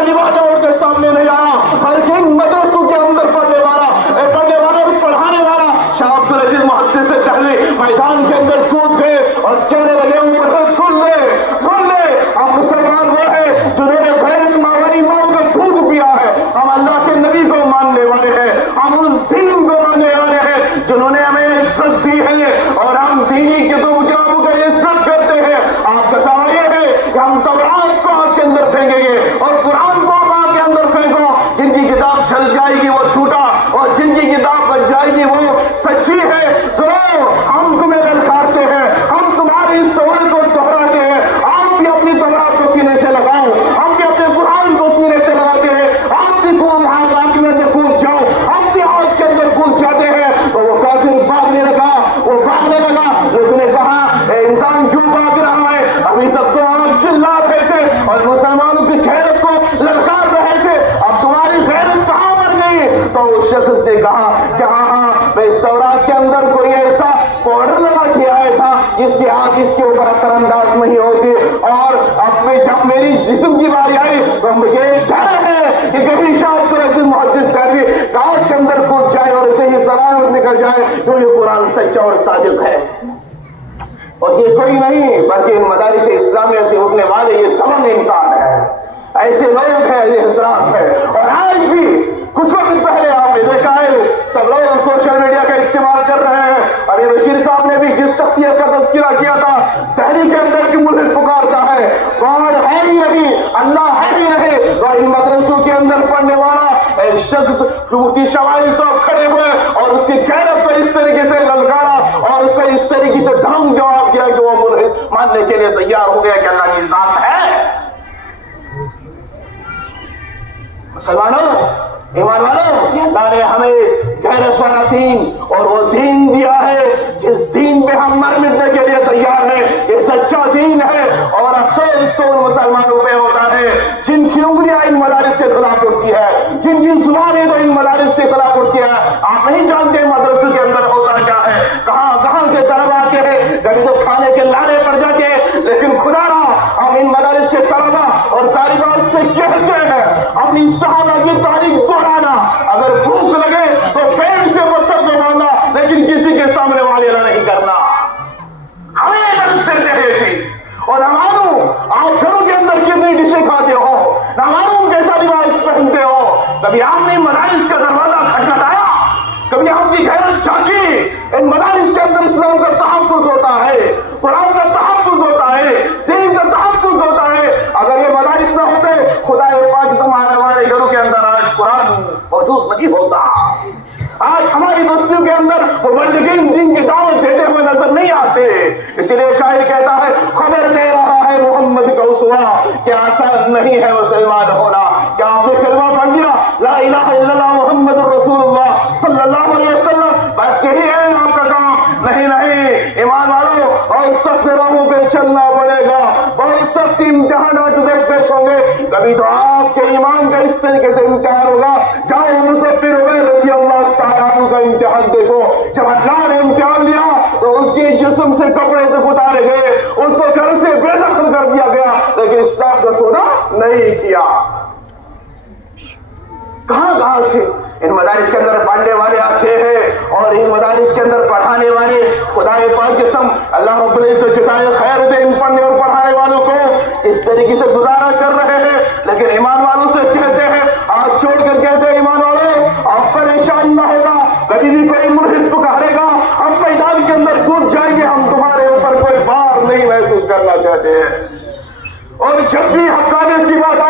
का लिबास ओढ़ के सामने नहीं आया, बल्कि इन मदरसों के अंदर पढ़ने वाला और पढ़ाने वाला शाह अब्दुल अजीज मुहद्दिस दहलवी मैदान के अंदर कूद गए और कहने लगे, उमर सुन ले, हम मुसलमान वो है जिन्होंने गैरत मावनी माओ का दूध पिया है, हम अल्लाह के नबी को मानने वाले हैं, हम उस दीन को मानने वाले हैं जिन्होंने हमें इज्जत दी है और हम दीनी किताबों का इज्जत करते हैं। आपका दावा ये है कि हम तौरात को आग के अंदर फेंकेंगे और कुरान को आप आग के अंदर फेंको, जिनकी किताब चल जाएगी वो झूठा और जिनकी किताब बच जाएगी वो सच्ची है। सुनो, हम तुम्हें ललकारते हैं, हम तुम्हारे इस सवाल को दोहराते हैं, आप भी अपनी तौरात को सीने से लगाओ, हम भी अपने कुरान को सीने से लगाते हैं, आप भी कूद आग के अंदर कूद जाओ, हम भी आग के अंदर कूद जाते हैं। तो वो काफिर भागने लगा, लेकिन ने कहा, इंसान क्यों भाग रहा है? अभी तक तो आप चिल्ला रहे थे और मुसलमानों की गैरत को ललकार रहे थे, अब तुम्हारी गैरत कहाँ मर गई? तो उस शख्स ने कहा कि हाँ, मैं इस तौरात के अंदर कोई ऐसा पाउडर लगा के आया था जिससे आग इसके ऊपर असरअंदाज नहीं होती, और अब मैं जब मेरी जिस्म की बारी आई तो मुझे डर है कि कहीं शाह अब्दुल अजीज मुहद्दिस दहलवी आग के अंदर कूद जाए और इसे ही सलामत निकल जाए, क्योंकि कुरान सच्चा और सादिक है। और ये कोई नहीं बल्कि इन मदारिस इस्लामिया से उठने वाले ये दबंग इंसान है, ऐसे लोग हैं, ये हजरात है। और आज भी कुछ वक्त पहले आपने देखा है सब लोग सोशल मीडिया का इस्तेमाल कर रहे हैं। अभी बशीर साहब ने भी जिस शख्सियत का तज़किरा किया था, दिल्ली के अंदर की मुल्क पुकारता है, गॉड है ही नहीं, अल्लाह है ही नहीं, तो इन मदरसों के अंदर पढ़ने वाला एक शख्स मुफ्ती शवाई साहब खड़े हुए और उसकी गैरत को इस तरीके से ललकारा और उसको इस तरीके से धमक जवाब दिया कि वो मुल्क मानने के लिए तैयार हो गया कि अल्लाह की ज़ात है। मुसलमानों, ईमान वालों, अल्लाह ने हमें गैरत वाला दीन और वो दीन दिया है जिस दीन पे हम मर मिटने के लिए तैयार है। ये सच्चा दीन है और अफसोस तो उन मुसलमानों पे होता है जिनकी उंगलियां इन मदारिस के खिलाफ उठती है, जिनकी जुबानें तो इन मदारिस के खिलाफ उठती है। आप नहीं जानते मदरसों के अंदर होता क्या है, कहां से तलब आते हैं, कभी तो खाने के लारे पड़ जाते हैं, लेकिन खुदा रहा हम इन मदारिस के तलबा और तालिबात से कहते हैं अपनी सहाबा की तारीख दोहराना, अगर भूख लगे तो पेट से पत्थर को मारना, लेकिन किसी के सामने वाले नहीं करना। हमें दर्ज देते हैं ये चीज। और हमारू आप घरों के अंदर कितनी डिशें खाते हो, हमारू कैसा लिबास पहनते हो, कभी आपने मदारिस का दरवाजा खटखटाया, कभी आपकी गैरत झांकी? इन मदारिस के अंदर इस्लाम का तहफ़्फ़ुज़ होता है, कुरान का तहफ़्फ़ुज़ होता है, दीन का तहफ़्फ़ुज़ होता है। अगर ये मदारिस ना होते, खुदा पाक हमारे घरों के अंदर आज कुरान मौजूद नहीं होता। आज हमारी बस्तियों के अंदर मुबल्लिगीन दिन की दावत देते हुए नजर नहीं आते। इसीलिए शायर कहता है, खबर दे रहा है मोहम्मद का उसवा, क्या आसान नहीं है मुसलमान होना। क्या आपने कलमा पढ़ लिया, ला इलाहा इल्लल्लाह मुहम्मदुर रसूलुल्लाह सल्लल्लाहु अलैहि वसल्लम, बस यही है आपका काम? नहीं, ईमान वालों, और सख्त राहों पे चलना पड़ेगा, बहुत सख्त इम्तिहानात पेश होंगे। कभी तो आपके ईमान का इस तरीके से इम्तिहान होगा, जाओ मुसब्बिर रज़ी अल्लाह तआला अन्हु का इम्तिहान देखो। जब अल्लाह ने इम्तिहान लिया तो उसके जिस्म से कपड़े तक उतारे गए, उसको घर से बेदखल कर दिया गया, लेकिन इस्लाम का सौदा नहीं किया। कहां से इन मदारिस के अंदर पढ़ने वाले आते हैं और इन मदारिस के अंदर पढ़ाने वाले, खुदा पाक की कसम, अल्लाह रब्बुल इज्जत जज़ाए खैर दे इन पढ़ने और पढ़ाने वालों को, इस तरीके से गुजारा कर रहे हैं। लेकिन ईमान वालों से कहते हैं, हाथ छोड़ कर कहते हैं, ईमान वालों आप परेशान ना होगा, कभी भी कोई मुल्हिद पुकारेगा, हम मैदान के अंदर कूद जाएंगे, हम तुम्हारे ऊपर कोई भार नहीं महसूस करना चाहते हैं। और जब भी हक्कानियत की बात